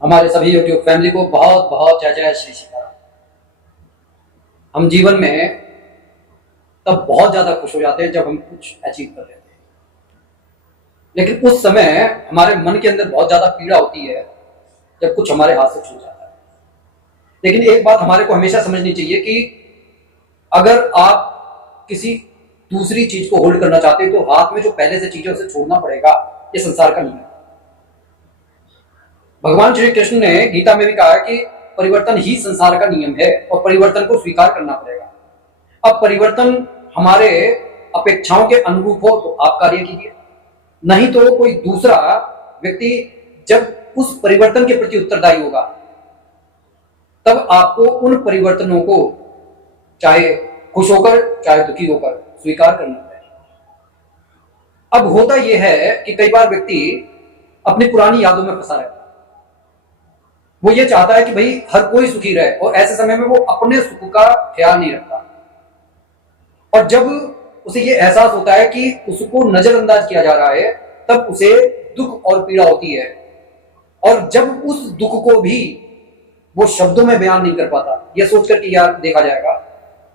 हमारे सभी YouTube family को बहुत बहुत जय जय श्री सीताराम। हम जीवन में तब बहुत ज्यादा खुश हो जाते हैं जब हम कुछ अचीव कर लेते हैं, लेकिन उस समय हमारे मन के अंदर बहुत ज्यादा पीड़ा होती है जब कुछ हमारे हाथ से छूट जाता है। लेकिन एक बात हमारे को हमेशा समझनी चाहिए कि अगर आप किसी दूसरी चीज को होल्ड करना चाहते हैं तो हाथ में जो पहले से चीज है उसे छोड़ना पड़ेगा। ये संसार का नियम है। भगवान श्री कृष्ण ने गीता में भी कहा है कि परिवर्तन ही संसार का नियम है और परिवर्तन को स्वीकार करना पड़ेगा। अब परिवर्तन हमारे अपेक्षाओं के अनुरूप हो तो आप कार्य कीजिए, नहीं तो कोई दूसरा व्यक्ति जब उस परिवर्तन के प्रति उत्तरदायी होगा तब आपको उन परिवर्तनों को चाहे खुश होकर चाहे दुखी होकर स्वीकार करना पड़ेगा। अब होता यह है कि कई बार व्यक्ति अपनी पुरानी यादों में फंसा रहता है। वो ये चाहता है कि भाई हर कोई सुखी रहे और ऐसे समय में वो अपने सुख का ख्याल नहीं रखता। और जब उसे ये एहसास होता है कि उसको नजरअंदाज किया जा रहा है तब उसे दुख और पीड़ा होती है। और जब उस दुख को भी वो शब्दों में बयान नहीं कर पाता, यह सोचकर कि यार देखा जाएगा,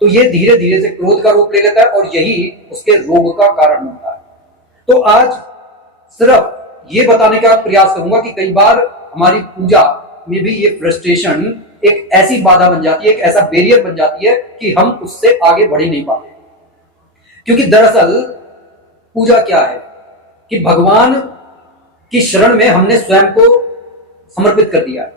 तो ये धीरे धीरे से क्रोध का रूप ले लेता है और यही उसके रोग का कारण बनता है। तो आज सिर्फ ये बताने का प्रयास करूंगा कि कई बार हमारी पूजा में भी ये फ्रस्ट्रेशन एक ऐसी बाधा बन जाती है, एक ऐसा बैरियर बन जाती है कि हम उससे आगे बढ़ ही नहीं पाते। क्योंकि दरअसल पूजा क्या है कि भगवान की शरण में हमने स्वयं को समर्पित कर दिया है।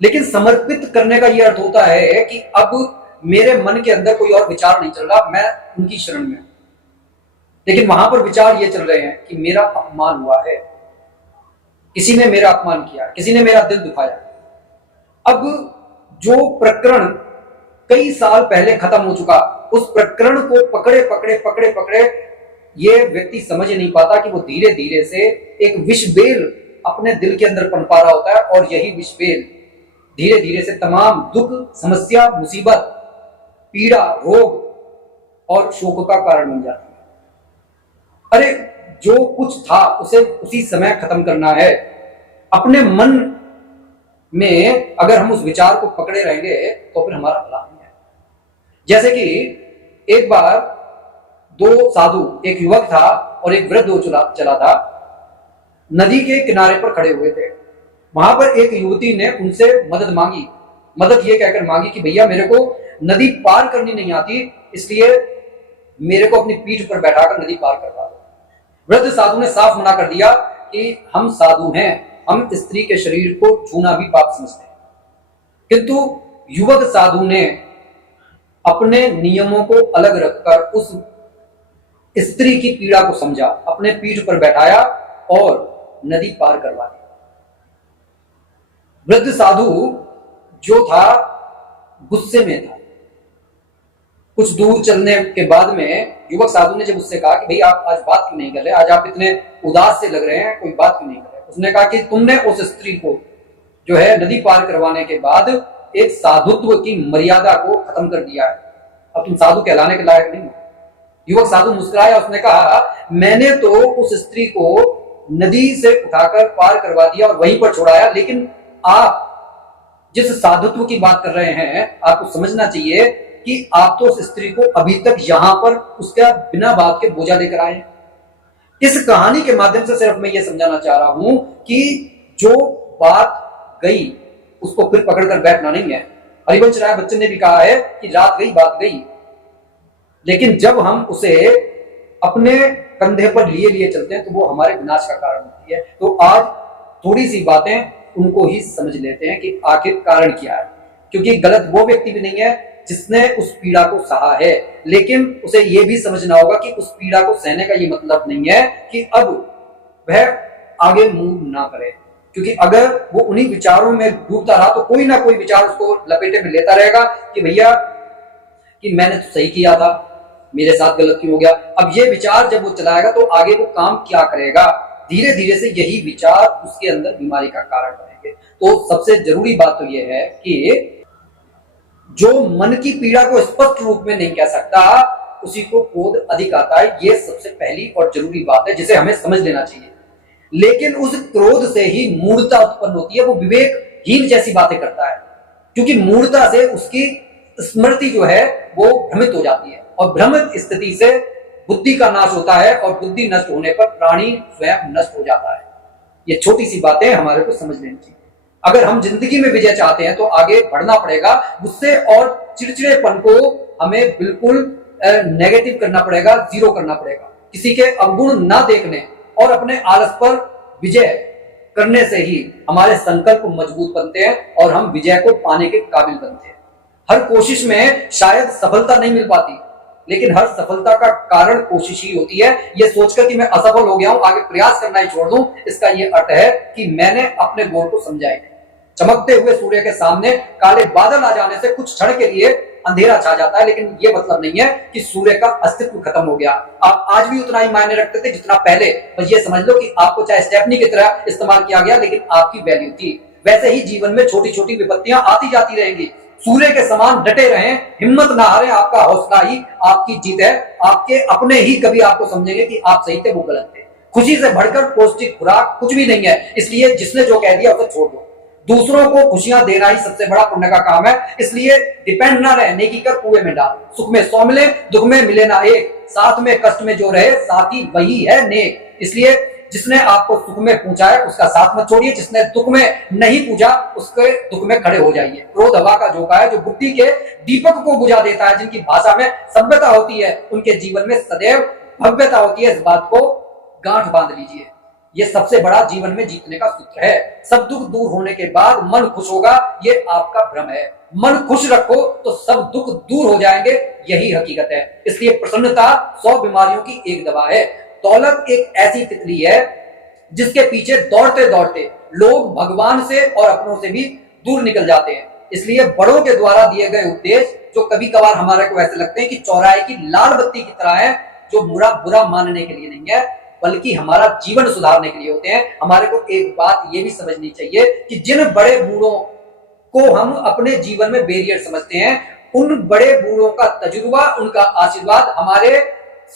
लेकिन समर्पित करने का यह अर्थ होता है कि अब मेरे मन के अंदर कोई और विचार नहीं चल रहा, मैं उनकी शरण में। लेकिन वहां पर विचार ये चल रहे हैं कि मेरा अपमान हुआ है, किसी ने मेरा अपमान किया, किसी ने मेरा दिल दुखाया। अब जो प्रकरण कई साल पहले खत्म हो चुका, उस प्रकरण को पकड़े पकड़े पकड़े पकड़े ये व्यक्ति समझ नहीं पाता कि वो धीरे धीरे से एक विषबेल अपने दिल के अंदर पनपा रहा होता है और यही विषबेल धीरे धीरे से तमाम दुख, समस्या, मुसीबत, पीड़ा, रोग और शोक का कारण बन जाती है। अरे जो कुछ था उसे उसी समय खत्म करना है। अपने मन में अगर हम उस विचार को पकड़े रहेंगे तो फिर हमारा भला नहीं है। जैसे कि एक बार दो साधु, एक युवक था और एक वृद्ध चला था, नदी के किनारे पर खड़े हुए थे। वहां पर एक युवती ने उनसे मदद मांगी। मदद ये कहकर मांगी कि भैया मेरे को नदी पार करनी नहीं आती, इसलिए मेरे को अपनी पीठ पर बैठाकर नदी पार करवा दो। वृद्ध साधु ने साफ मना कर दिया कि हम साधु हैं, हम स्त्री के शरीर को छूना भी पाप समझते हैं। किंतु युवक साधु ने अपने नियमों को अलग रखकर उस स्त्री की पीड़ा को समझा, अपने पीठ पर बैठाया और नदी पार करवा दी। वृद्ध साधु जो था गुस्से में था। कुछ दूर चलने के बाद में युवक साधु ने जब उससे कहा कि भाई आप आज बात क्यों नहीं कर रहे, आज आप इतने उदास से लग रहे हैं, कोई बात क्यों नहीं कर रहे। उसने कहा कि तुमने उस स्त्री को जो है नदी पार करवाने के बाद एक साधुत्व की मर्यादा को खत्म कर दिया है, अब तुम साधु कहलाने के लायक नहीं हो। युवक साधु मुस्कुराया, उसने कहा मैंने तो उस स्त्री को नदी से उठाकर पार करवा दिया और वहीं पर छोड़ाया, लेकिन आप जिस साधुत्व की बात कर रहे हैं आपको समझना चाहिए कि आप तो उस स्त्री को अभी तक यहां पर उसका बिना बात के बोझा लेकर आए हैं। इस कहानी के माध्यम से सिर्फ मैं ये समझाना चाह रहा हूं कि जो बात गई उसको फिर पकड़कर बैठना नहीं है। हरिवंश राय बच्चन ने भी कहा है कि रात गई बात गई, लेकिन जब हम उसे अपने कंधे पर लिए लिए चलते हैं तो वो हमारे विनाश का कारण होती है। तो आज थोड़ी सी बातें उनको ही समझ लेते हैं कि आखिर कारण क्या है। क्योंकि गलत वो व्यक्ति भी नहीं है जिसने उस पीड़ा को सहा है, लेकिन उसे यह भी समझना होगा कि उस पीड़ा को सहने का ये मतलब नहीं है कि अब वह आगे मूव ना करे। क्योंकि अगर वो उन्हीं विचारों में डूबता रहा तो कोई ना कोई विचार उसको लपेटे में लेता रहेगा कि भैया कि मैंने तो सही किया था, मेरे साथ गलत क्यों हो गया। अब ये विचार जब वो चलाएगा तो आगे वो काम क्या करेगा, धीरे धीरे से यही विचार उसके अंदर बीमारी का कारण बनेंगे। तो सबसे जरूरी बात तो यह है कि जो मन की पीड़ा को स्पष्ट रूप में नहीं कह सकता उसी को क्रोध अधिक आता है। ये सबसे पहली और जरूरी बात है जिसे हमें समझ लेना चाहिए। लेकिन उस क्रोध से ही मूढ़ता उत्पन्न होती है, वो विवेकहीन जैसी बातें करता है, क्योंकि मूढ़ता से उसकी स्मृति जो है वो भ्रमित हो जाती है, और भ्रमित स्थिति से बुद्धि का नाश होता है, और बुद्धि नष्ट होने पर प्राणी स्वयं नष्ट हो जाता है। ये छोटी सी बातें हमारे को समझ लेनी चाहिए। अगर हम जिंदगी में विजय चाहते हैं तो आगे बढ़ना पड़ेगा, गुस्से और चिड़चिड़ेपन को हमें बिल्कुल नेगेटिव करना पड़ेगा, जीरो करना पड़ेगा। किसी के अवगुण ना देखने और अपने आलस पर विजय करने से ही हमारे संकल्प मजबूत बनते हैं और हम विजय को पाने के काबिल बनते हैं। हर कोशिश में शायद सफलता नहीं मिल पाती, लेकिन हर सफलता का कारण कोशिश ही होती है। यह सोचकर कि मैं असफल हो गया हूं, आगे प्रयास करना ही छोड़ दूं, इसका यह अर्थ है कि मैंने अपने गोल को समझा ही नहीं। चमकते हुए सूर्य के सामने काले बादल आ जाने से कुछ क्षण के लिए अंधेरा छा जाता है, लेकिन यह मतलब नहीं है कि सूर्य का अस्तित्व खत्म हो गया। आप आज भी उतना ही मायने रखते थे जितना पहले, बस ये समझ लो कि आपको चाहे स्टेपनी की तरह इस्तेमाल किया गया, लेकिन आपकी वैल्यू थी। वैसे ही जीवन में छोटी छोटी विपत्तियां आती जाती रहेंगी। सूर्य के समान डटे रहें, हिम्मत ना हारें, आपका हौसला ही आपकी जीत है। आपके अपने ही कभी आपको समझेंगे कि आप सही थे, वो गलत थे। खुशी से बढ़कर पौष्टिक खुराक कुछ भी नहीं है, इसलिए जिसने जो कह दिया उसे छोड़ दो। दूसरों को खुशियां देना ही सबसे बड़ा पुण्य का काम है, इसलिए डिपेंड ना रहे, नेकी कर कुएं में डाल। सुख में 100 मिले, दुख में मिले ना एक, साथ में कष्ट में जो रहे साथी वही है नेक। इसलिए जिसने आपको सुख में पूछा है उसका साथ मत छोड़िए, जिसने दुख में नहीं पूछा उसके दुख में खड़े हो जाइए। क्रोध हवा का झोंका है जो बुद्धि के दीपक को बुझा देता है। जिनकी भाषा में सभ्यता होती है उनके जीवन में सदैव भव्यता होती है। इस बात को गांठ बांध लीजिए, ये सबसे बड़ा जीवन में जीतने का सूत्र है। सब दुख दूर होने के बाद मन खुश होगा, ये आपका भ्रम है। मन खुश रखो तो सब दुख दूर हो जाएंगे, यही हकीकत है। इसलिए प्रसन्नता 100 बीमारियों की एक दवा है। दौलत एक ऐसी तितली है जिसके पीछे दौड़ते दौड़ते लोग भगवान से और अपनों से भी दूर निकल जाते हैं। इसलिए बड़ों के द्वारा दिए गए उपदेश जो कभी कभार हमारे को ऐसे लगते हैं कि चौराहे की लाल बत्ती की तरह है, जो बुरा मानने के लिए नहीं है बल्कि हमारा जीवन सुधारने के लिए होते हैं। हमारे को एक बात ये भी समझनी चाहिए कि जिन बड़े बूढ़ों को हम अपने जीवन में बैरियर समझते हैं, उन बड़े बूढ़ों का तजुर्बा, उनका आशीर्वाद हमारे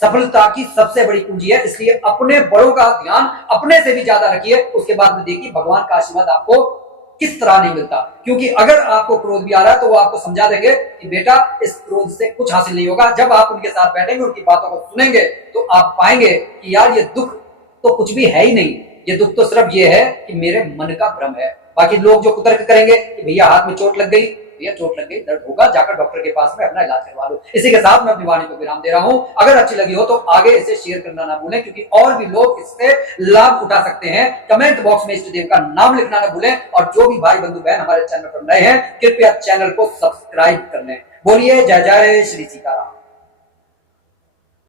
सफलता की सबसे बड़ी पूंजी है। इसलिए अपने बड़ों का ध्यान अपने से भी ज्यादा रखिए, उसके बाद में देखिए भगवान का आशीर्वाद आपको किस तरह नहीं मिलता। क्योंकि अगर आपको क्रोध भी आ रहा है तो वो आपको समझा देंगे कि बेटा इस क्रोध से कुछ हासिल नहीं होगा। जब आप उनके साथ बैठेंगे, उनकी बातों को सुनेंगे तो आप पाएंगे कि यार ये दुख तो कुछ भी है ही नहीं, ये दुख तो सिर्फ ये है कि मेरे मन का भ्रम है। बाकी लोग जो कुतर्क करेंगे कि भैया हाथ में चोट लग गई, भैया चोट लग गई, दर्द होगा, जाकर डॉक्टर के पास में अपना इलाज करवा लो। इसी के साथ मैं अपनी वाणी को विराम दे रहा हूं। अगर अच्छी लगी हो तो आगे इसे शेयर करना ना भूलें, क्योंकि और भी लोग इससे लाभ उठा सकते हैं। कमेंट बॉक्स में इष्ट देव का नाम लिखना ना भूलें, और जो भी भाई बंधु बहन हमारे चैनल पर नए हैं कृपया चैनल को सब्सक्राइब कर लें। बोलिए जय जय श्री सीताराम।